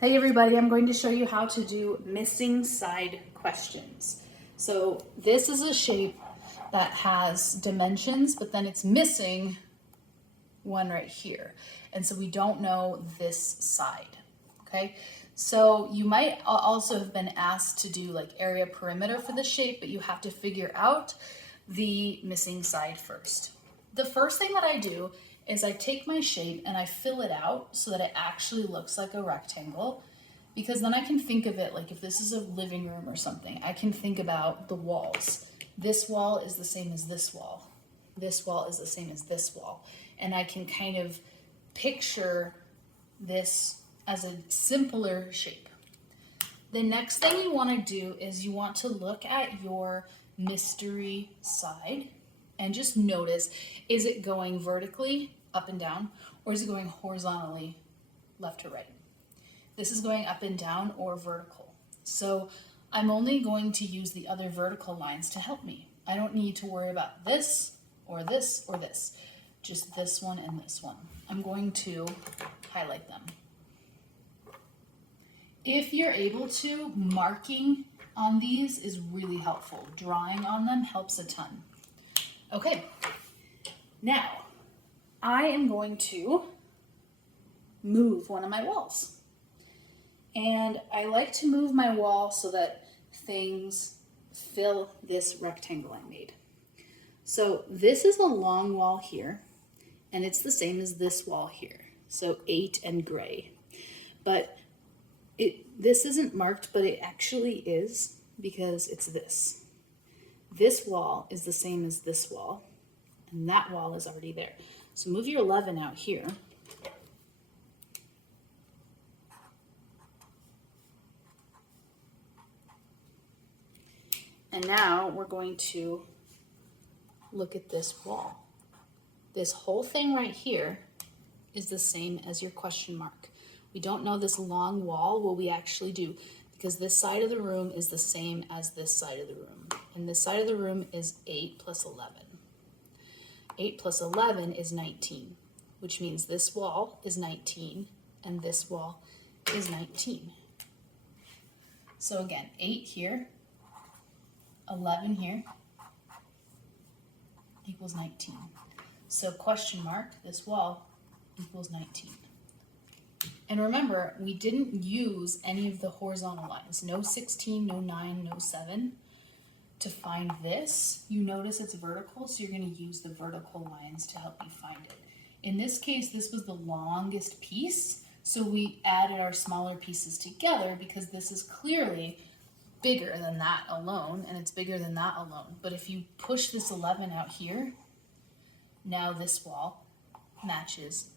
Hey everybody, I'm going to show you how to do missing side questions. So this is a shape that has dimensions, but then it's missing one right here. And so we don't know this side, okay? So you might also have been asked to do like area perimeter for the shape, but you have to figure out the missing side first. The first thing that I do is I take my shape and I fill it out so that it actually looks like a rectangle, because then I can think of it like if this is a living room or something, I can think about the walls. This wall is the same as this wall. This wall is the same as this wall. And I can kind of picture this as a simpler shape. The next thing you want to do is you want to look at your mystery side and just notice, is it going vertically up and down, or is it going horizontally left to right? This is going up and down or vertical. So I'm only going to use the other vertical lines to help me. I don't need to worry about this or this or this, just this one and this one. I'm going to highlight them. If you're able to, marking on these is really helpful. Drawing on them helps a ton. Okay, now I am going to move one of my walls. And I like to move my wall so that things fill this rectangle I made. So this is a long wall here, and it's the same as this wall here. So 8 and gray. But this isn't marked, but it actually is, because it's this. This wall is the same as this wall, and that wall is already there. So move your 11 out here. And now we're going to look at this wall. This whole thing right here is the same as your question mark. We don't know this long wall. Well, we actually do, because this side of the room is the same as this side of the room. And this side of the room is 8 plus 11. 8 plus 11 is 19, which means this wall is 19 and this wall is 19. So again, 8 here, 11 here equals 19. So question mark, this wall equals 19. And remember, we didn't use any of the horizontal lines. No 16, no 9, no 7. To find this, you notice it's vertical, so you're going to use the vertical lines to help you find it. In this case, this was the longest piece, so we added our smaller pieces together because this is clearly bigger than that alone, and it's bigger than that alone. But if you push this 11 out here, now this wall matches